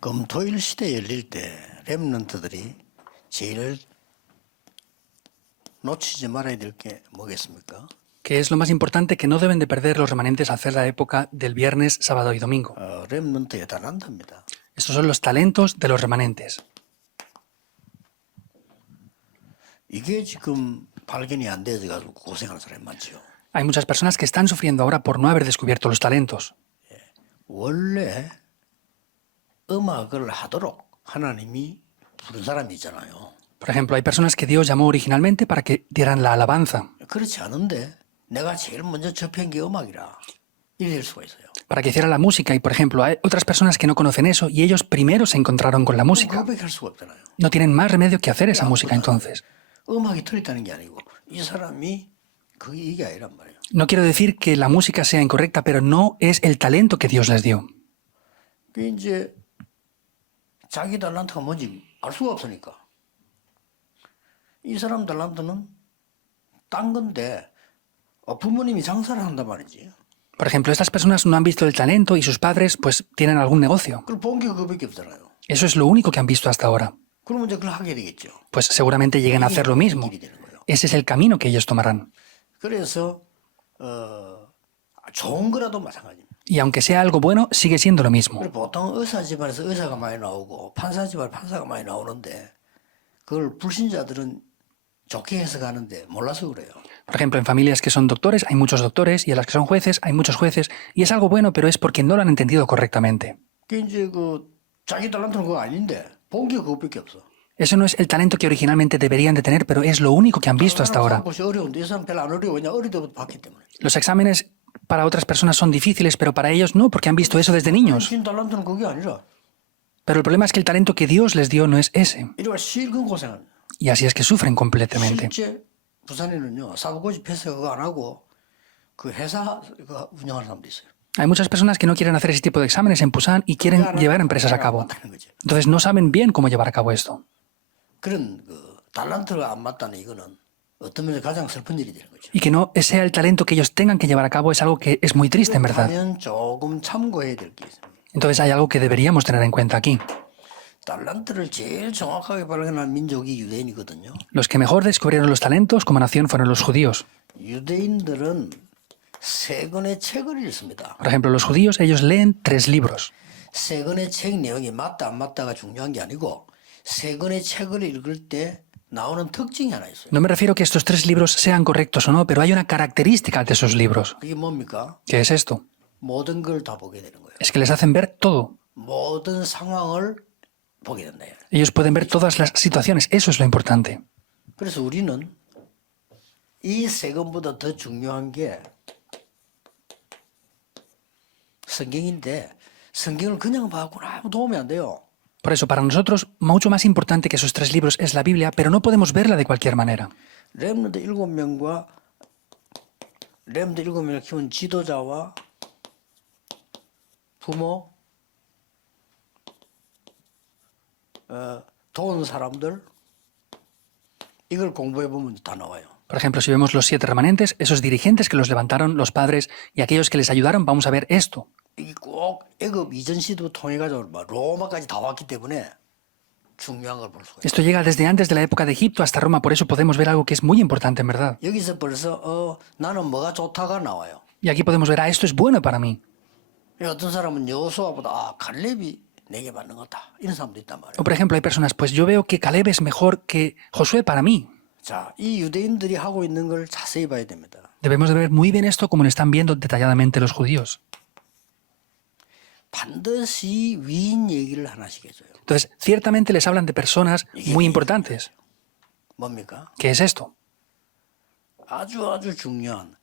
금토일 시대 열릴 때 렘넌트들이 제일 놓치지 말아야 될 게 뭐겠습니까? ¿Qué es lo más importante que no deben de perder los remanentes al hacer la época del viernes, sábado y domingo? 렘넌트의 달란트입니다. Estos son los talentos de los remanentes. 이게 지금 발견이 안 돼서 가지고 고생하는 사람이 많죠. Hay muchas personas que están sufriendo ahora por no haber descubierto los talentos. 원래 음악을 하도록 하나님이 부른 사람이 있잖아요. Por ejemplo, hay personas que Dios llamó originalmente para que dieran la alabanza, 그렇지 않은데 내가 제일 먼저 접한 게 음악이라 이럴 수가 있어요. para que hiciera la música. Y, por ejemplo, hay otras personas que no conocen eso y ellos primero se encontraron con la música. 그거밖에 할 수가 없잖아요. No tienen más remedio que hacer esa música entonces. 음악이 틀렸다는 게 아니고 이 사람이 이게 아니란 말이에요. No quiero decir que la música sea incorrecta, pero no es el talento que Dios les dio. 그 이제 자기 달란트가 뭔지 알 수가 없으니까 이 사람 달란트는 딴 건데 부모님이 장사를 한단 말이지. Por ejemplo, estas personas no han visto el talento y sus padres pues tienen algún negocio. 그걸 본 게 그거밖에 없잖아요. Eso es lo único que han visto hasta ahora. 그러면 이제 그걸 하게 되겠죠. Pues seguramente lleguen a hacer lo mismo. 길이 되는 거예요. Ese es el camino que ellos tomarán. 그래서 좋은 거라도 마찬가지입니다. Y aunque sea algo bueno, sigue siendo lo mismo. 그리고 보통 의사 집안에서 의사가 많이 나오고 판사 집안 판사가 많이 나오는데 그걸 불신자들은 좋게 해석하는데 몰라서 그래요. Por ejemplo, en familias que son doctores hay muchos doctores y en las que son jueces hay muchos jueces y es algo bueno, pero es porque no lo han entendido correctamente. 그 이제 그 자기 달란트는 그거 아닌데 본 게 그거밖에 없어. Eso no es el talento que originalmente deberían de tener, pero es lo único que han visto hasta ahora. 것이 어려운데 이 사람 별로 안 어려워. 그냥 어릴 때부터 봤기 때문에. Los exámenes para otras personas son difíciles, pero para ellos no, porque han visto eso desde niños. 신 달란트는 그게 아니라 Pero el problema es que el talento que Dios les dio no es ese. 이런 실컷 고생합니다. Y así es que sufren completamente. 실제 부산에는요 사고고집 해서 그거 안 하고 그 회사 그 운영하는 사람도 있어요. Hay muchas personas que no quieren hacer ese tipo de exámenes en Pusan y quieren llevar empresas a cabo. Entonces no saben bien cómo llevar a cabo esto. 그런 그 달란트가 안 맞다는 이거는 어떤 면에서 가장 슬픈 일이 되는 거죠. Y que no sea el talento que ellos tengan que llevar a cabo es algo que es muy triste en verdad. 그렇다면 조금 참고해야 될 게 있습니다. Entonces hay algo que deberíamos tener en cuenta aquí. 달란트를 제일 정확하게 발견한 민족이 유대인이거든요. Los que mejor descubrieron los talentos como nación fueron los judíos. 유대인들은 세 권의 책을 읽습니다. Por ejemplo, los judíos, ellos leen 3 libros. 세 권의 책 내용이 맞다 안 맞다가 중요한 게 아니고 세 권의 책을 읽을 때 나오는 특징이 하나 있어요. No me refiero que estos 3 libros sean correctos o no, pero hay una característica de esos libros. 그게 뭡니까? ¿Qué es esto? 모든 걸 다 보게 되는 거예요. Es que les hacen ver todo. 모든 상황을 보게 된다. Ellos pueden ver todas las situaciones. Eso es lo importante. 그래서 우리는 이 세 권보다 더 중요한 게 성경인데 성경을 그냥 봐고는 아무 도움이 안 돼요. Por eso, para nosotros, mucho más importante que esos 3 libros es la Biblia, pero no podemos verla de cualquier manera. 렘넌트 7명과 렘넌트 7명을 키운 지도자와 부모, 도운 사람들 이걸 공부해 보면 다 나와요. Por ejemplo, si vemos los 7 remanentes, esos dirigentes que los levantaron, los padres y aquellos que les ayudaron, vamos a ver esto. 이게 꼭 애굽 이전 시도 통해 가지고 로마까지 다 왔기 때문에 중요한 걸 볼 수가 있어요. Esto llega desde antes de la época de Egipto hasta Roma, por eso podemos ver algo que es muy importante en verdad. 여기서 벌써 나는 뭐가 좋다가 나와요. Y aquí podemos ver, esto es bueno para mí. 어떤 사람은 여호수아보다 갈렙이 내게 맞는 거다. 이런 사람도 있단 말이에요. O por ejemplo, hay personas, pues yo veo que Caleb es mejor que Josué para mí. 자, 이 유대인들이 하고 있는 걸 자세히 봐야 됩니다. Debemos de ver muy bien esto como lo están viendo detalladamente los judíos. 반드시 위인 얘기를 하나씩 해줘요. Entonces, ciertamente les hablan de personas muy importantes. 뭡니까? ¿Qué es esto? 아주 중요한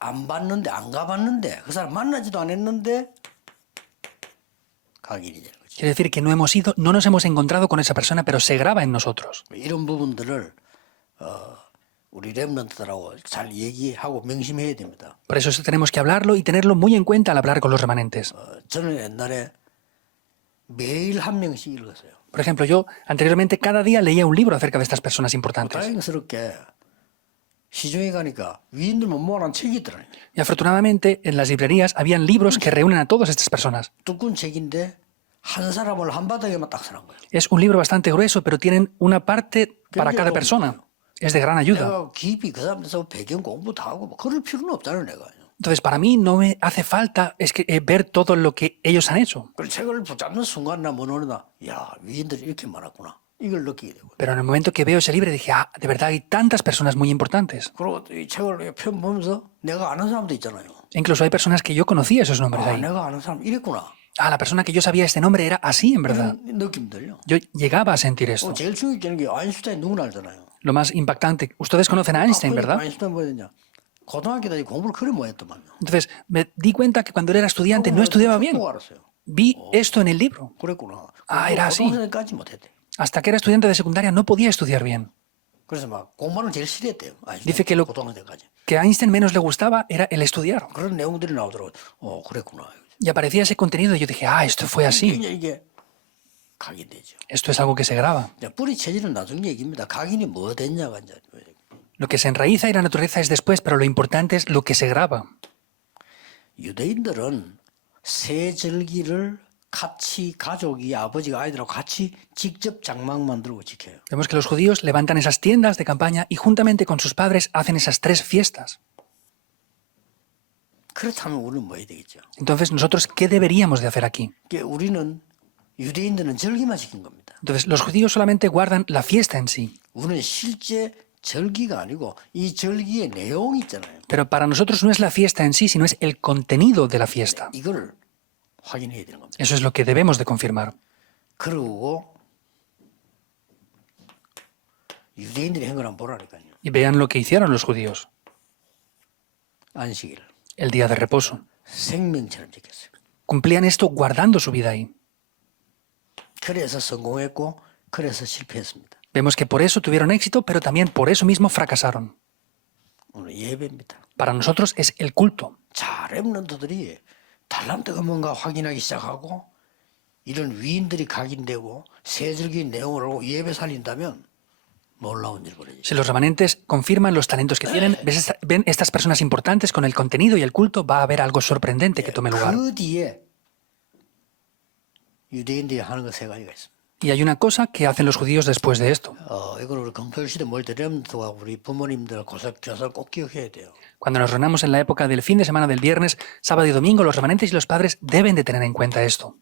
안 봤는데 안 가봤는데 그 사람 만나지도 않았는데 각인이 되는 거죠. Quiere decir que no hemos ido, no nos hemos encontrado con esa persona, pero se graba en nosotros. 이런 부분들을 우리 렘넌트들하고 잘 얘기하고 명심해야 됩니다. Por eso tenemos que hablarlo y tenerlo muy en cuenta al hablar con los remanentes. 저는 옛날에 매일 한 명씩 읽었어요. Por ejemplo, yo anteriormente cada día leía un libro acerca de estas personas importantes. 다행스럽게 시중에 가니까 위인들만 모아놓은 책이 있더라고요. Y afortunadamente en las librerías habían libros que reúnen a todas estas personas. 두꺼운 책인데 한 사람을 한 바닥에만 딱 서는 거예요. Es un libro bastante grueso, pero tienen una parte para cada persona. Es de gran ayuda. 내가 깊이 그 사람에서 배경 공부 다 하고 뭐 그럴 필요는 없잖아요, 내가. Entonces, para mí no me hace falta ver todo lo que ellos han hecho. 그 책을 붙잡는 순간이나 뭐 어느나 야, 위인들이 이렇게 많았구나. 이걸 느끼게 되고. Pero en el momento que veo ese libro dije, ah, de verdad hay tantas personas muy importantes. 그리고 이 책을 편 보면서 내가 아는 사람도 있잖아요. Incluso hay personas que yo conocía esos nombres 아, ahí. 내가 아는 사람 이랬구나. Ah, la persona que yo sabía este nombre era así, en verdad. 이런 느낌 들려. Yo llegaba a sentir esto. 제일 충격적인 게 아인슈타인 누구나 알잖아요. Lo más impactante, ustedes conocen a Einstein, ¿verdad? 아인슈타인 뭐야 되냐? 고등학교 때 공부를 그래 못했더만요. Entonces, me di cuenta que cuando él era estudiante no estudiaba bien. 보고 알았어요. Vi esto en el libro. 그랬구나. 아, era así. 고등학생까지 못했대. Hasta que era estudiante de secundaria no podía estudiar bien. 그래서 막 공부는 제일 싫어했대요. Dice que lo 고등학생까지. que a Einstein menos le gustaba era el estudiar. 그런 내용들이 나오더라고요. 그랬구나. Y aparecía ese contenido y yo dije, ah, esto fue así. 이게 각인되죠. Esto es algo que se graba. 뿌리 체질은 나중 얘기입니다. 각인이 뭐 됐냐가 이제. Lo que se enraiza y la naturaleza es después, pero lo importante es lo que se graba. 유대인들은 새 절기를 같이 가족이 아버지가 아이들하고 같이 직접 장막 만들고 지켜요. Vemos que los judíos levantan esas tiendas de campaña y juntamente con sus padres hacen esas 3 fiestas. 그렇다면 우리는 뭐 해야 되겠죠? Entonces, ¿nosotros qué deberíamos de hacer aquí? 우리는 유대인들은 절기만 지킨 겁니다. Entonces, los judíos solamente guardan la fiesta en sí. 우리는 실제 절기가 아니고 이 절기의 내용이 있잖아요. Pero para nosotros no es la fiesta en sí, sino es el contenido de la fiesta. 이걸 확인해야 되는 겁니다. Eso es lo que debemos de confirmar. 그리고 유대인들이 한 걸 한번 보라니까요. Y vean lo que hicieron los judíos. 안식일. El día de reposo. 생명처럼 지켰어요. Cumplían esto guardando su vida ahí. 그래서 성공했고 그래서 실패했습니다. Vemos que por eso tuvieron éxito, pero también por eso mismo fracasaron. 오늘 예배입니다. Para nosotros es el culto. 자, 렘넌트들이 달란트가 뭔가 확인하기 시작하고 이런 위인들이 각인되고 세절기 내용을 알고 예배 살린다면 놀라운 일 벌어지죠. Si los remanentes confirman los talentos que tienen, ven estas personas importantes con el contenido y el culto, va a haber algo sorprendente que tome lugar. 그 뒤에 유대인들이 하는 거 세 가지가 있습니다. Y hay una cosa que hacen los judíos después de esto. 이걸 우리 금토일시대 모일 때 렘넌트와 우리 부모님들 교사를 꼭 기억해야 돼요. Cuando nos reunamos en la época del fin de semana del viernes, sábado y domingo, los remanentes y los padres deben de tener en cuenta esto.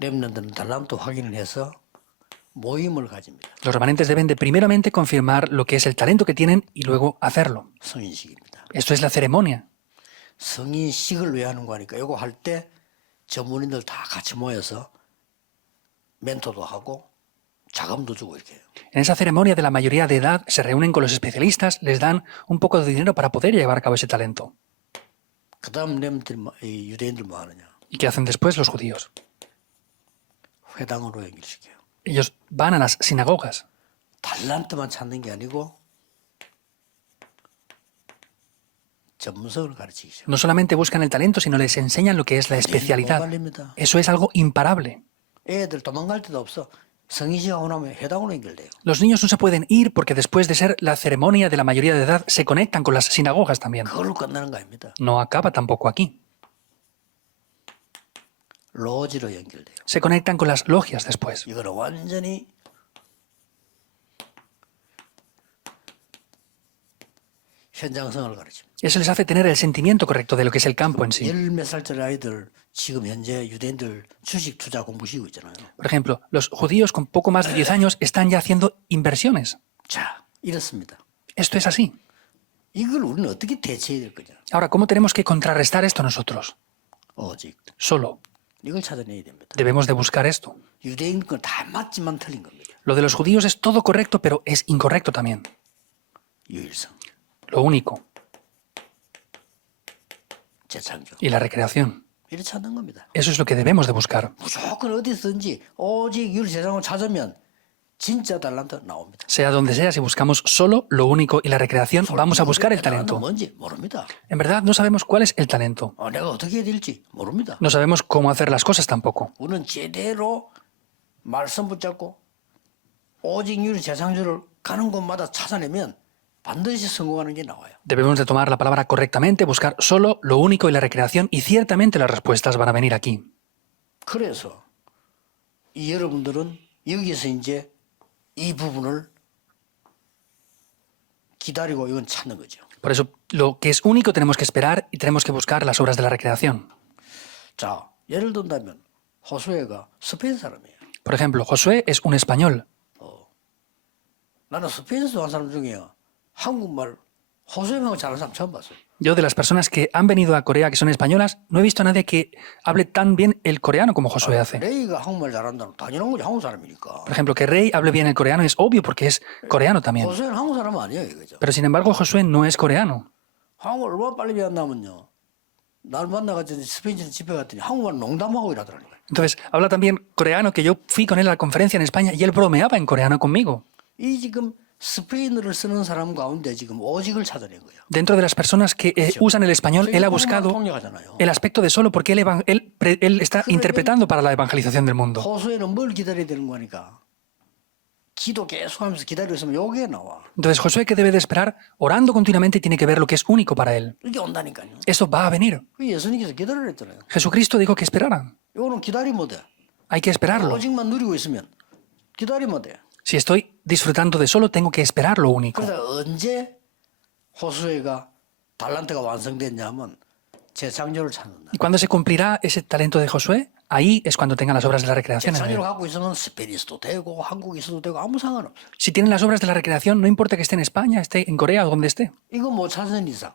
렘넌트는 달란트 확인을 해서 모임을 가집니다. Los remanentes deben de primeramente confirmar lo que es el talento que tienen y luego hacerlo. 성인식입니다. Esto es la ceremonia. 성인식을 왜 하는 거니까 이거 할 때 전문인들 다 같이 모여서 멘토도 하고 자금도 주고 이렇게 해요. En esa ceremonia de la mayoría de edad se reúnen con los especialistas, les dan un poco de dinero para poder llevar a cabo ese talento. 그 다음 유대인들 뭐 하느냐. ¿Y qué hacen después los judíos? 회당으로 연결시켜요. Ellos van a las sinagogas. 달란트만 찾는 게 아니고 전문성을 가르치기 시작해요. No solamente buscan el talento, sino les enseñan lo que es la especialidad. 말립니다. Eso es algo imparable. 애들 도망갈 데도 없어. 성인식 하고 나면 회당으로 연결돼요. Los niños no se pueden ir porque después de ser la ceremonia de la mayoría de edad se conectan con las sinagogas también. 그걸로 끝나는 거 아닙니다. No acaba tampoco aquí. 로지로 연결돼요. Se conectan con las logias después. 이거는 완전히 현장성을 가르칩니다. Eso les hace tener el sentimiento correcto de lo que es el campo en sí. 열 몇 살짜리 아이들 지금 현재 유대인들 주식 투자 공부 시고 있잖아요. Por ejemplo, los judíos con poco más de 10 años están ya haciendo inversiones. 자, 이렇습니다. Esto es así. 이걸 우리는 어떻게 대체해야 될 거냐? Ahora, ¿cómo tenemos que contrarrestar esto nosotros? 오직 Solo. 이걸 찾아내야 됩니다. Debemos de buscar esto. 유대인 건 다 맞지만 틀린 겁니다. Lo de los judíos es todo correcto, pero es incorrecto también. 유일성, Lo único. 재창조. Y la recreación. 이를 찾는 겁니다. Eso es lo que debemos de buscar. 무조건 어디서든지 오직 유일재상을 찾으면 진짜 달란트 나옵니다. Sea donde sea, si buscamos solo lo único y la recreación, vamos a buscar el 달란트 talento. 뭔지 모릅니다. En verdad, no sabemos cuál es el talento. 내가 어떻게 해야 될지 모릅니다. No sabemos cómo hacer las cosas tampoco. 우리는 제대로 말씀 붙잡고 오직 유일재상주를 가는 곳마다 찾아내면 반드시 성공하는 게 나와요. Debemos de tomar la palabra correctamente, buscar solo lo único y la recreación, y ciertamente las respuestas van a venir aquí. 그래서 이 여러분들은 여기서 이제 이 부분을 기다리고 이건 찾는 거죠. Por eso, lo que es único tenemos que esperar y tenemos que buscar las obras de la recreación. 자, 예를 든다면 호수에가 스페인 사람이에요. Por ejemplo, Josué es un español. 나는 스페인에서 온 사람 중에 한국말 호수에만 잘하는 사람 처음 봤어요. Yo, de las personas que han venido a Corea que son españolas, no he visto a nadie que hable tan bien el coreano como Josué hace. 레이가 한국말 잘한다는 당연한 거지, 한국 사람이니까. Por ejemplo, que Rey hable bien el coreano es obvio porque es coreano también. 호수에는 한국 사람 아니에요, 그죠? Pero sin embargo, Josué no es coreano. 한국말 얼마나 빨리 배웠냐면요. 날 만나가지고 스페인에서 집에 갔더니 한국말 농담하고 이러더라고요. Entonces, habla también coreano, que yo fui con él a la conferencia en España y él bromeaba en coreano conmigo. 이 지금 스페인어를 쓰는 사람 가운데 지금 오직을 찾아낸 거예요. Dentro de las personas que usan el español, él ha buscado 통역하잖아요. el aspecto de solo porque él está interpretando para la evangelización del mundo. 호수에는 뭘 기다려야 되는 거니까 기도 계속하면서 기다리고 있으면 요게 나와. Entonces, Josué, que debe de esperar, orando continuamente, tiene que ver lo que es único para él. 이게 온다니까요. Eso va a venir. 그 예수님께서 기다리라 했잖아요. Jesucristo dijo que esperaran. 요거는 기다리면 돼. Hay que esperarlo. 오직만 누리고 있으면 기다리면 돼. Si estoy disfrutando de solo, tengo que esperar lo único. 그래서 언제 호수에가 달란트가 완성됐냐면 재창조를 찾는다. ¿Y cuándo se cumplirá ese talento de Josué? Ahí es cuando tengan las obras de la recreación en 재창조를 él. 갖고 있으면 스페인에서도 되고 한국에 있어도 되고 아무 상관없어요. Si tienen las obras de la recreación, no importa que esté en España, esté en Corea o donde esté. 이거 못 찾는 이상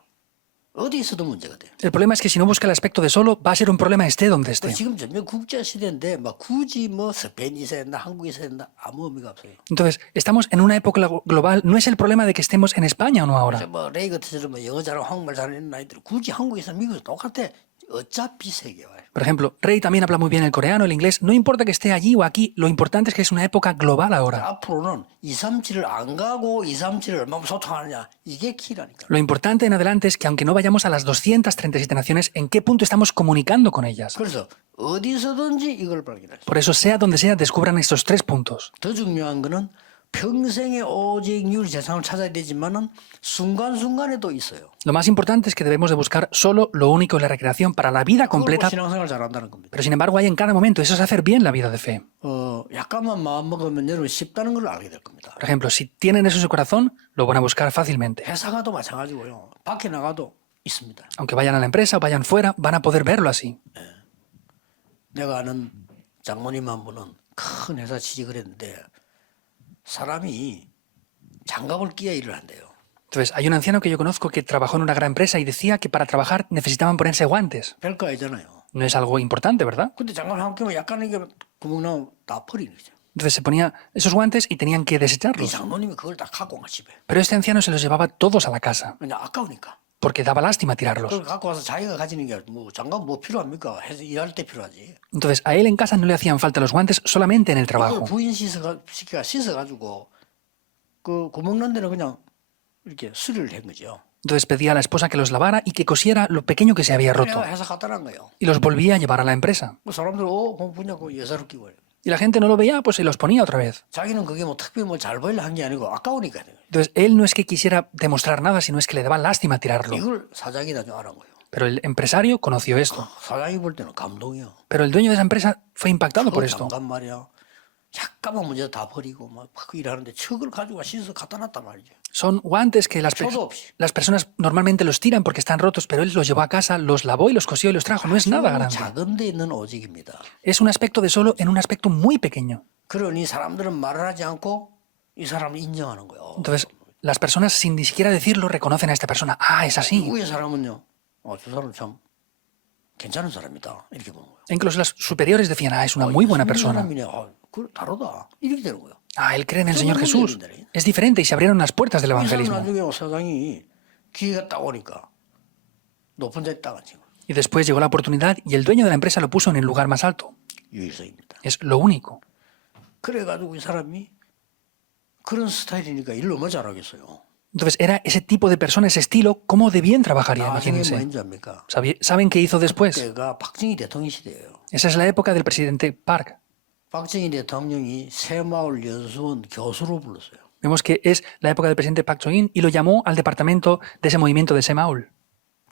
어디 있어도 문제가 돼. El problema es que si no busca el aspecto de solo, va a ser un problema esté donde esté. 지금 전면 국제 시대인데 막 굳이 뭐 스페인이 있어야 된다, 한국이 있어야 된다 아무 의미가 없어요. Entonces, estamos en una época global. No es el problema de que estemos en España o no ahora. 뭐 레이 같은 뭐 영어 잘하고 한국말 잘하는 아이들 굳이 한국에서 미국에서 똑같아. 어차피 세계 와요. Por ejemplo, Rey también habla muy bien el coreano, el inglés. No importa que esté allí o aquí, lo importante es que es una época global ahora. 앞으로는 237을 안 가고 237을 얼마나 소통하느냐 이게 키라니까. Lo importante en adelante es que aunque no vayamos a las 237 naciones, ¿en qué punto estamos comunicando con ellas? 그래서 어디서든지 이걸 발견할 수. Por eso, sea donde sea, descubran estos 3 puntos. 더 중요한 거는 평생의 오직 유리 재산을 찾아야 되지만은 순간순간에도 있어요. Lo más importante es que debemos de buscar solo lo único en la recreación para la vida 그걸 completa, 신앙생활 잘한다는 겁니다. pero sin embargo hay en cada momento. Eso es hacer bien la vida de fe. 약간만 마음 먹으면 여러분 쉽다는 걸 알게 될 겁니다. Por ejemplo, si tienen eso en su corazón, lo van a buscar fácilmente. 회사 가도 마찬가지고요. 밖에 나가도 있습니다. Aunque vayan a la empresa o vayan fuera, van a poder verlo así. 내가 아는 장모님 한 분은 큰 회사 취직을 했는데 사람이 장갑을 끼야 일을 한대요. Entonces, hay un anciano que yo conozco que trabajó en una gran empresa y decía que para trabajar necesitaban ponerse guantes. 별거 아니잖아요. No es algo importante, ¿verdad? 근데 장갑을 한 끼면 약간 이게 구멍 나면 다 버리는 거죠. Entonces se ponía esos guantes y tenían que 이 desecharlos. 장모님이 그걸 다 갖고 온 집에. Pero este anciano se los llevaba todos a la casa, 그냥 아까우니까. porque daba lástima tirarlos. 그걸 갖고 와서 자기가 가지는 게 뭐 장갑 뭐 필요합니까? 해서 일할 때 필요하지. Entonces a él en casa no le hacían falta los guantes solamente en el 이걸 trabajo. 부인 씻어가지고 그 구멍 난 데는 그냥 이렇게 수리를 한 거죠. Entonces pedía a la esposa que los lavara y que cosiera lo pequeño que se había roto. 내가 회사 갖다 란 거예요. Y los volvía a llevar a la empresa. 그 사람들 보냐고 예사롭게 요 Y la gente no lo veía, pues se los ponía otra vez. 자기는 그게 뭐 특별히 뭐 잘 보이려 한 게 아니고 아까우니까. Entonces él no es que quisiera demostrar nada, sino es que le daba lástima tirarlo. 이걸 사장이 나중에 알은 거예요. Pero el empresario conoció esto. 사장이 볼 때는 감동이요. Pero el dueño de esa empresa fue impactado por esto. 잠깐 말이야. 잠깐만 문제 다 버리고 막 일하는데 척을 가지고 씻어서 갖다 놨단 말이죠. Son guantes que las personas normalmente los tiran porque están rotos, pero él los llevó a casa, los lavó y los cosió y los trajo. No es nada grande. 작은 데 있는 오직입니다. Es un aspecto de solo en un aspecto muy pequeño. 그러니 사람들은 말을 하지 않고 이 사람을 인정하는 거예요. Entonces, las personas sin ni siquiera decirlo reconocen a esta persona. Ah, es así. 위의 사람은요. 저 사람 참 괜찮은 사람이다. 이렇게 보는 거예요. Incluso las superiores decían, ah, es una muy buena persona. 사람이네. 그 다르다. 이렇게 되는 거예요. Ah, él cree en el Señor Jesús. Es diferente y se abrieron las puertas del 이 사람 evangelismo. 나중에 사장이 기회가 딱 오니까 높은 데 딱 앉힌 거예요. Y después llegó la oportunidad y el dueño de la empresa lo puso en el lugar más alto. 유일성입니다. Es lo único. 그래가지고 이 사람이 그런 스타일이니까 일을 얼마나 잘하겠어요. Entonces era ese tipo de persona, ese estilo, ¿cómo de bien trabajaría? 나중에 뭐 Imagínense. 했는지 압니까? ¿Saben qué hizo después? 그때가 박정희 대통령 시대예요. Esa es la época del presidente Park. 박정희 대통령이 새마을 연수원 교수로 불렀어요. Vemos que es la época del presidente Park Chung-in y lo llamó al departamento de ese movimiento de Semaul,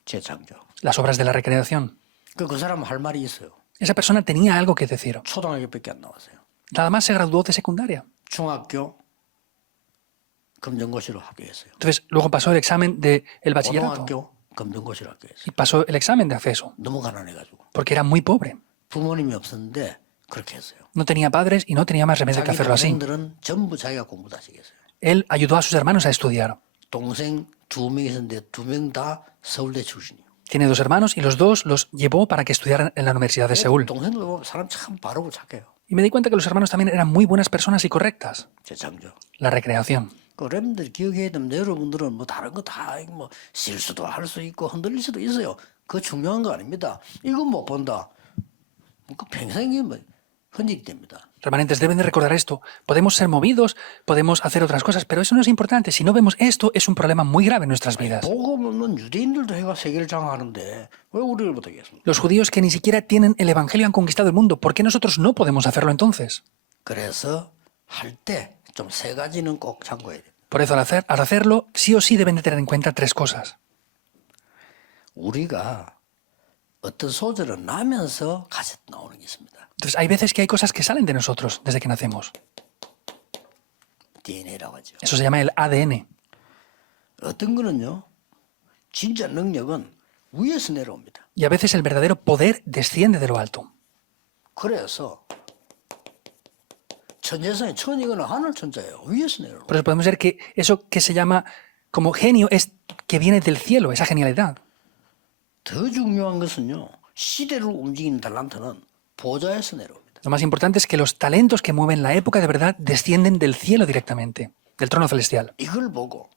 재창조. las obras de la recreación. 그 사람 할 말이 있어요. Esa persona tenía algo que decir. 초등학교밖에 안 나왔어요. Nada más se graduó de secundaria. 중학교 검정고시로 합격했어요. Entonces, luego pasó el examen del bachillerato 고등학교 검정고시로 합격했어요. y pasó el examen de acceso, 너무 가난해가지고 porque era muy pobre. 부모님이 없었는데 그렇게 했어요. No tenía padres y no tenía más remedio que 자기 hacerlo así. 동생들은 전부 자기가 공부 다 시켰어요. Él ayudó a sus hermanos a estudiar. 동생 2명 있었는데 2명 다 서울대 출신이에요. Tiene dos hermanos y los dos los llevó para que estudiaran en la Universidad de Seúl. 동생들 보면 사람 참 바르고 착해요. Y me di cuenta que los hermanos también eran muy buenas personas y correctas. 재창조. La recreación. 그 여러분들 기억해야 되면 여러분들은 뭐 다른 거 다 뭐 실수도 할 수 있고 흔들릴 수도 있어요. 그거 중요한 거 아닙니다. 이거 못 본다. 그 평생이 뭐 흔적됩니다. Remanentes deben de recordar esto. Podemos ser movidos, podemos hacer otras cosas, pero eso no es importante. Si no vemos esto, es un problema muy grave en nuestras vidas. 복음 없는 유대인들도 해가 세계를 장악하는데 왜 우리를 못하겠습니까? Los judíos que ni siquiera tienen el Evangelio han conquistado el mundo. ¿Por qué nosotros no podemos hacerlo entonces? 그래서 할 때 좀 세 가지는 꼭 참고해야 돼요. Por eso, al hacerlo, sí o sí deben de tener en cuenta tres cosas. 우리가 어떤 소절을 나면서 가서 나오는 게 있습니다. Entonces, hay veces que hay cosas que salen de nosotros desde que nacemos. DNA라고 하죠. Eso se llama el ADN. 어떤 거는요. 진짜 능력은 위에서 내려옵니다. Y a veces el verdadero poder desciende de lo alto. 그래서 천재성이 천이거나 하늘 천자예요. 위에서 내려오는 Por eso podemos ver que eso que se llama como genio es que viene del cielo, esa genialidad. 더 중요한 것은요. 시대를 움직이는 달란트는 보좌에서 내려옵니다. Lo más importante es que los talentos que mueven la época de verdad descienden del cielo directamente, del trono celestial. 이걸 보고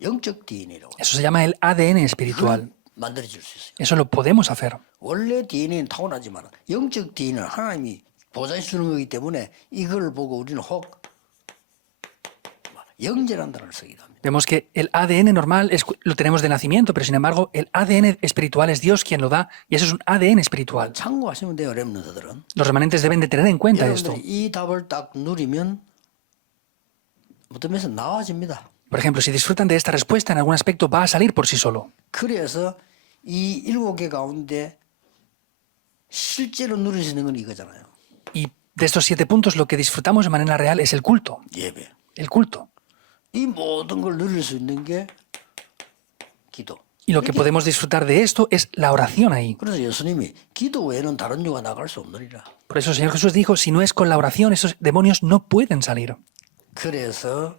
영적 DNA라고 Eso se llama el ADN espiritual. 만들어질 수 있어요. Eso lo podemos hacer. 원래 DNA는 타고나지만 영적 DNA는 하나님이 보좌에 주는 거기 때문에 이걸 보고 우리는 혹 영재라는 단어를 쓰기도 합니다. Vemos que el ADN normal lo tenemos de nacimiento, pero sin embargo el ADN espiritual es Dios quien lo da y eso es un ADN espiritual. 참고하시면 돼요, 렘넌트들은. Los remanentes deben de tener en cuenta esto. 여러분들이 이 답을 딱 누리면 어떤 면에서 나와집니다. Por ejemplo, si disfrutan de esta respuesta, en algún aspecto va a salir por sí solo. 그래서 이 7개 가운데 실제로 누릴 수 있는 건 이거잖아요. Y de estos 7 puntos, lo que disfrutamos de manera real es el culto. 예배. El culto. 이 모든 걸 누릴 수 있는 게 기도. Y lo que podemos disfrutar de esto es la oración ahí. 그래서 예수님이 기도 외에는 다른 유가 나갈 수 없느니라. Por eso el Señor Jesús dijo, si no es con la oración, esos demonios no pueden salir. 그래서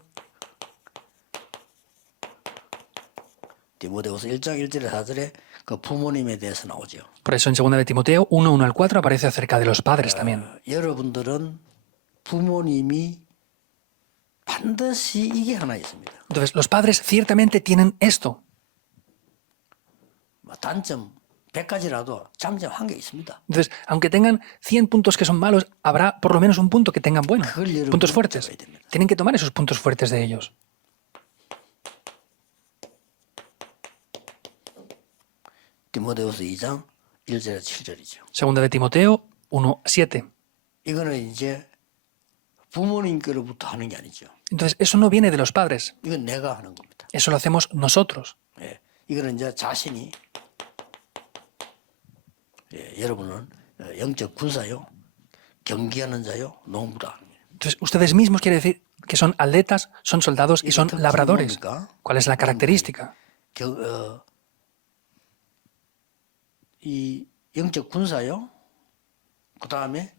디모데후서 1장 1절에 4절에 그 부모님에 대해서 나오죠. Por eso en 2 de Timoteo 1, 1 al 4 aparece acerca de los padres también. 여러분들은 부모님이 반드시 이게 하나 있습니다. Entonces, los padres ciertamente tienen esto. 단점 100가지라도 장점 한 개 있습니다. Entonces, aunque tengan 100 puntos que son malos, habrá por lo menos un punto que tengan bueno. Puntos fuertes. Tienen que tomar esos puntos fuertes de ellos. 디모데후서 2장 1절에 7절이죠. 2 de Timoteo 1, 7. 이거는 이제 부모님께로부터 하는 게 아니죠. Entonces, eso no viene de los padres. 이건 내가 하는 겁니다. Eso lo hacemos nosotros. 예, 이거는 이제 자신이 여러분은 영적 군사요, 경기하는 자요, 농부다. Entonces, ustedes mismos quiere decir que son atletas, son soldados y son labradores. ¿Cuál es la característica? 이 영적 군사요, 그 다음에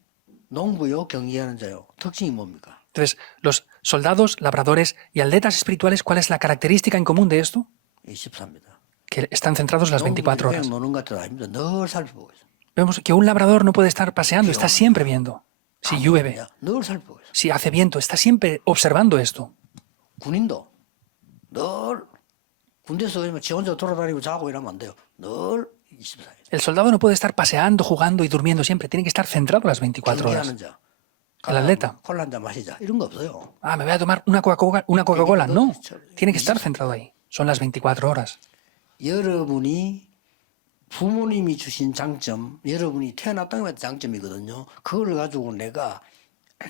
농부요, 경기하는 자요. 특징이 뭡니까? Entonces, los soldados, labradores y atletas espirituales, ¿cuál es la característica en común de esto? 24입니다. Que están centrados en las 24 horas. 노는 것 같아도 아닙니다. 늘 살펴보고 있어요. Vemos que un labrador no puede estar paseando, está siempre viendo. Si llueve, 늘 살펴보고 있어요. si hace viento, está siempre observando esto. 군인도 늘 군대에서 그냥 지 혼자 돌아다니고 자고 이러면 안 돼요. 늘 24일. El soldado no puede estar paseando, jugando y durmiendo siempre. Tiene que estar centrado las 24 horas. 경기하는 자. El atleta. 콜라 한 잔 마시자. 이런 거 없어요. Ah, me voy a tomar una Coca-Cola. No, tiene que estar centrado ahí. Son las 24 horas. 여러분이 부모님이 주신 장점, 여러분이 태어났다는 게 장점이거든요. 그걸 가지고 내가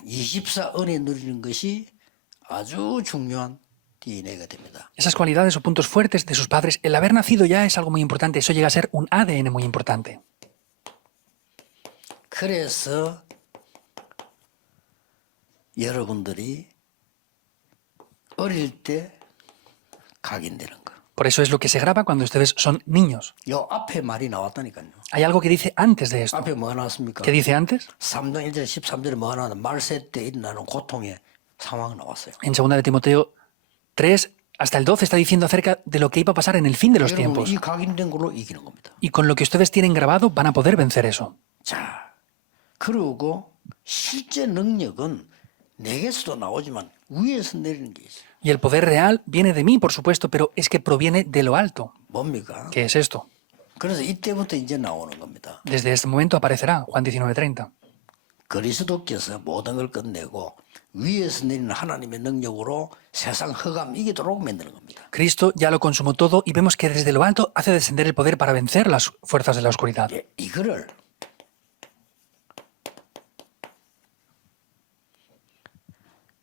24 은혜 누리는 것이 아주 중요한 DNA가 됩니다. Esas cualidades o puntos fuertes de sus padres, el haber nacido ya es algo muy importante. Eso llega a ser un ADN muy importante. 그래서 여러분들이 어릴 때 각인되는 거. Por eso es lo que se graba cuando ustedes son niños. 요 앞에 말이 나왔다니까요. Hay algo que dice antes de esto. 앞에 뭐가 나왔습니까? ¿Qué dice antes? 3장 1절 13절에 뭐가 나왔나? 말세 때 일어나는 고통의 상황이 나왔어요. En 2 de Timoteo 3 hasta el 12 está diciendo acerca de lo que iba a pasar en el fin de los 여러분 tiempos. 이 각인된 걸로 이기는 겁니다. Y con lo que ustedes tienen grabado van a poder vencer eso. 자, 그리고 실제 능력은 내게서도 나오지만 위에서 내리는 게 있어요. Y el poder real viene de mí, por supuesto, pero es que proviene de lo alto. 뭡니까? ¿Qué es esto? 그래서 이때부터 이제 나오는 겁니다. Desde este momento aparecerá, Juan 19:30. 그리스도께서 모든 걸 끝내고 위에서 내리는 하나님의 능력으로 세상 흑암 이기도록 만드는 겁니다. Cristo ya lo consumó todo y vemos que desde lo alto hace descender el poder para vencer las fuerzas de la oscuridad. 예, 이거를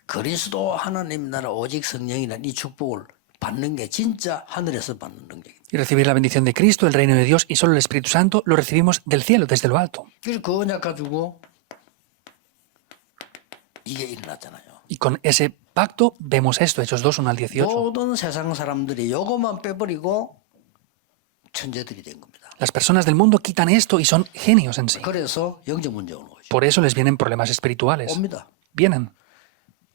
그리스도 하나님 나라 오직 성령이라는 이 축복을 받는 게 진짜 하늘에서 받는 능력입니다. Y recibir la bendición de Cristo, el reino de Dios y solo el Espíritu Santo lo recibimos del cielo, desde lo alto. 그래서 그 언약 가지고 이게 일어났잖아요. Y con ese pacto vemos esto, Hechos 2, 1 al 18. 모든 세상 사람들이 요것만 빼버리고 천재들이 된 겁니다. Las personas del mundo quitan esto y son genios en sí. 그래서 영적 문제 오는 거죠. Por eso les vienen problemas espirituales. 옵니다. Vienen.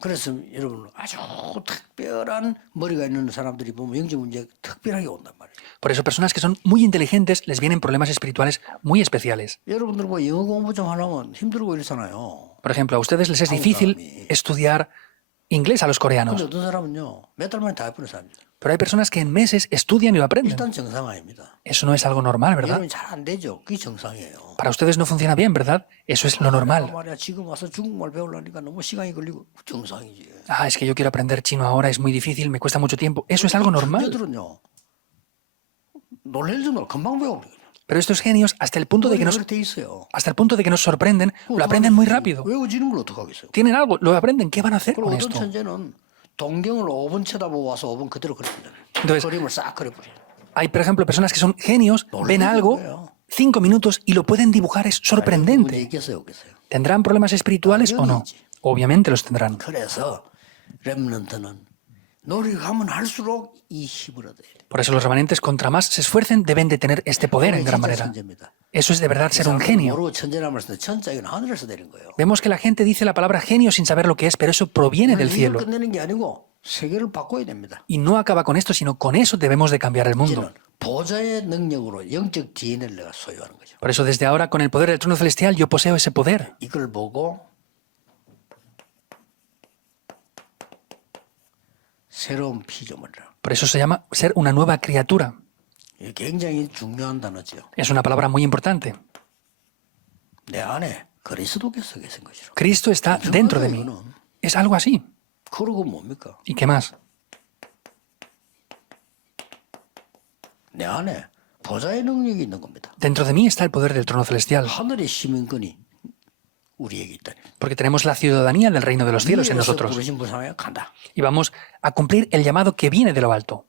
그래서 여러분 아주 특별한 머리가 있는 사람들이 보면 영적 문제가 특별하게 온단 말이에요. Por eso personas que son muy inteligentes les vienen problemas espirituales muy especiales. 여러분들 뭐 영어 공부 좀 하려면 힘들고 이러잖아요. Por ejemplo, a ustedes les es difícil estudiar inglés a los 근데 coreanos. 어떤 사람은요 몇 달 만에 다 해보는 사람입니다. Pero hay personas que en meses estudian y lo aprenden. 일단 정상 아닙니다. Eso no es algo normal, ¿verdad? 여러분 잘 안 되죠. 그게 정상이에요. Para ustedes no funciona bien, ¿verdad? Eso es lo normal. 말이야 지금 와서 중국말 배우려니까 너무 시간이 걸리고 정상이지. Ah, es que yo quiero aprender chino ahora, es muy difícil, me cuesta mucho tiempo. Eso es algo normal. 천재들은요 놀랄 정도로 금방 배웁니다. Pero estos genios, hasta el punto de que 그렇게 돼 있어요. nos sorprenden, lo aprenden muy rápido. 외워지는 걸 어떻게 하겠어요? Tienen algo, lo aprenden, ¿qué van a hacer 그리고 con 어떤 esto? 천재는 동경을 5분 쳐다보고 와서 5분 그대로 그려버려요. Entonces, 그림을 싹 그려버려요. Hay, por ejemplo, personas que son genios, ven algo, 5 minutos y lo pueden dibujar, es 문제 sorprendente. 있겠어요, 없겠어요? ¿Tendrán problemas espirituales o no? Obviamente los tendrán. 그래서 렘넌트는 노력하면 할수록 이 힘을 얻어야 돼요. Por eso los remanentes, contra más se esfuercen, deben de tener este poder en gran 진짜 manera. 천재입니다. Eso es de verdad ser un 사람들은 genio. 모르고 천재라는 말씀 천자 이건 하늘에서 내린 거예요. Vemos que la gente dice la palabra genio sin saber lo que es, pero eso proviene del 이걸 cielo. 끝내는 게 아니고 세계를 바꿔야 됩니다. Y no acaba con esto, sino con eso debemos de cambiar el mundo. 이제는 보좌의 능력으로 영적 DNA를 내가 소유하는 거죠. Por eso desde ahora, con el poder del trono celestial, yo poseo ese poder. 이걸 보고 새로운 피조물이라. Por eso se llama ser una nueva criatura. 이게 굉장히 중요한 단어죠. Es una palabra muy importante. 내 안에 그리스도께서 계신 것이로. Cristo está dentro de mí. Es algo así. 그러고 뭡니까? ¿Y qué más? 내 안에 보좌의 능력이 있는 겁니다. Dentro de mí está el poder del trono celestial, 하늘의 시민권이 우리에게 있다니. porque tenemos la ciudadanía del reino de los cielos en 위에서 nosotros. 부르신 분상에 간다. Y vamos a cumplir el llamado que viene de lo alto.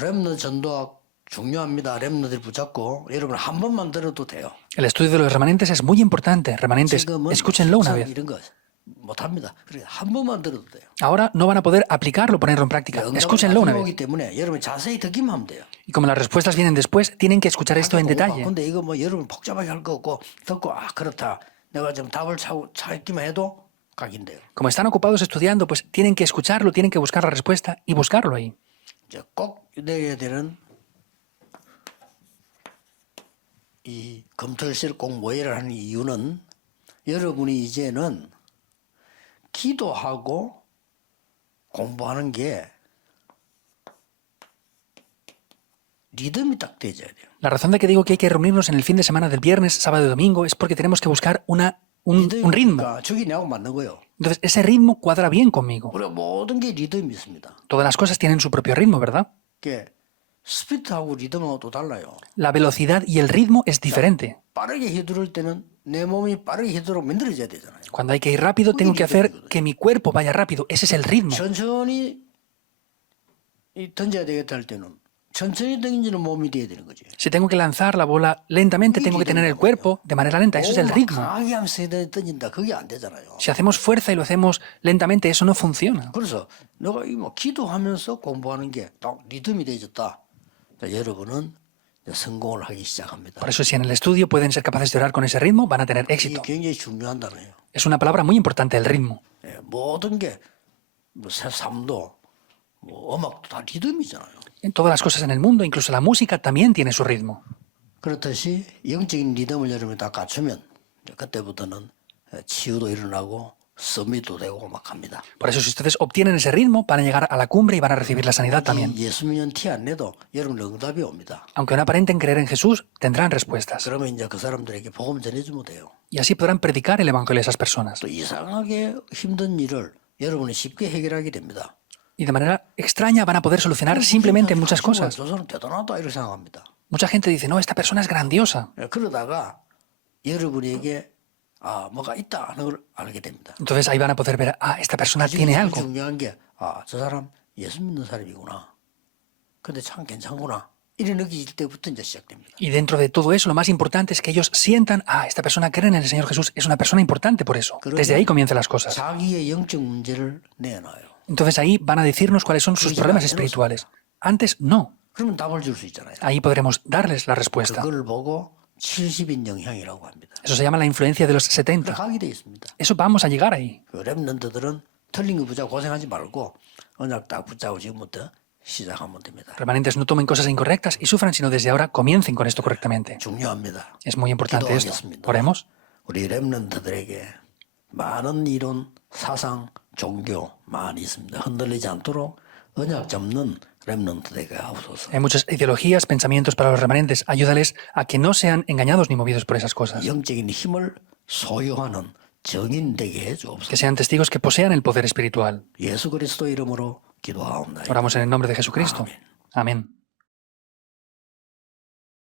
렘너 전도학 중요합니다. 렘너들 붙잡고 여러분 한 번만 들어도 돼요. El estudio de los remanentes es muy importante. Remanentes, 지금은 escúchenlo una vez. 이런 거 못합니다. 그래 한 번만 들어도 돼요. Ahora no van a poder aplicarlo, ponerlo en práctica. 응답은 Escúchenlo una 나중에 vez. 오기 때문에 여러분 자세히 듣기만 하면 돼요. Y como las respuestas vienen después, tienen que escuchar esto en detalle. 근데 이거 뭐 여러분 복잡하게 할 거 없고 듣고 그렇다. 내가 좀 답을 찾기만 해도 각인돼요. Como están ocupados estudiando, pues tienen que escucharlo, tienen que buscar la respuesta y buscarlo ahí. 이제 꼭 내야 되는 이 검토실 꼭 모여를 하는 이유는 여러분이 이제는 기도하고 공부하는 게 리듬이 딱 되어야 돼요. La razón de que digo que hay que reunirnos en el fin de semana del viernes, sábado y domingo es porque tenemos que buscar un ritmo. 저기 내하고 맞는 거예요. Entonces, ese ritmo cuadra bien conmigo. 우리가 모든 게 리듬이 있습니다. Todas las cosas tienen su propio ritmo, ¿verdad? 이게 스피드하고 리듬하고 또 달라요. La velocidad y el ritmo es diferente. 빠르게 휘두를 때는 내 몸이 빠르게 히도록 만들어져야 되잖아요. Cuando hay que ir rápido, tengo que hacer que mi cuerpo vaya rápido. Ese es el ritmo. 천천히 던져야 되겠다 할 때는 천천히 던지는 몸이 돼야 되는 거지. Si tengo que lanzar la bola lentamente, tengo que tener el cuerpo de manera lenta. Eso es el ritmo. 강하게 하면서 던진다. 그게 안 되잖아요. Si hacemos fuerza y lo hacemos lentamente, eso no funciona. 그래서 내가 뭐 기도하면서 공부하는 게 딱 리듬이 되어졌다. 여러분은 성공을 하기 시작합니다. Por eso, si en el estudio pueden ser capaces de orar con ese ritmo, van a tener 이게 éxito. 굉장히 중요한 단어예요. Es una palabra muy importante, el ritmo. 모든 게 삶도 음악도 다 리듬이잖아요. En todas las cosas en el mundo, incluso la música, también tiene su ritmo. 그렇듯이 영적인 리듬을 여러분이 다 갖추면 그때부터는 치유도 일어나고 서밋도 되고 막 합니다. Por eso, si ustedes obtienen ese ritmo, van a llegar a la cumbre y van a recibir la sanidad también. 예수 믿는 티 안 내도 여러분 응답이 옵니다. Aunque no aparenten creer en Jesús, tendrán respuestas. 그러면 이제 그 사람들에게 복음 전해주면 돼요. Y así podrán predicar el evangelio a esas personas. 또 이상하게 힘든 일을 여러분이 쉽게 해결하게 됩니다. Y de manera extraña van a poder solucionar simplemente muchas cosas. 저 사람 대단하다 이렇게 생각합니다. Mucha gente dice, no, esta persona es grandiosa. 그러다가 여러분에게 뭐가 있다 하는 걸 알게 됩니다. Entonces ahí van a poder ver, esta persona tiene algo. 중요한 게 저 사람 예수 믿는 사람이구나. 근데 참 괜찮구나. 이래 느낄 때부터 이제 시작됩니다. Y dentro de todo eso, lo más importante es que ellos sientan, esta persona cree en el Señor Jesús, es una persona importante por eso. Desde ahí comienzan las cosas. 자기의 영적 문제를 내놔요. Entonces ahí van a decirnos cuáles son sus problemas espirituales. Antes, no. 그러면 답을 줄 수 있잖아요. Ahí podremos darles la respuesta. 그걸 보고 70인 영향이라고 합니다. Eso se llama la influencia de los 70. 가게 돼 있습니다. Eso vamos a llegar ahí. 그 렘넌트들은 틀린 거 붙잡고 고생하지 말고 언약 딱 붙잡고 지금부터 시작하면 됩니다. Remanentes no tomen cosas incorrectas y sufran, sino desde ahora comiencen con esto correctamente. 중요합니다. Es muy importante esto. 기도하겠습니다. Oremos. 우리 렘넌트들에게 많은 이론, 사상, 종교 많이 있습니다. 흔들리지 않도록 언약 잡는 렘넌트 되게 하옵소서. Hay muchas ideologías, pensamientos para los remanentes. Ayúdales a que no sean engañados ni movidos por esas cosas. 영적인 힘을 소유하는 정인 되게 해 주옵소서. Que sean testigos que posean el poder espiritual. 예수 그리스도 이름으로 기도하옵나이다. Oramos en el nombre de Jesucristo. Amén.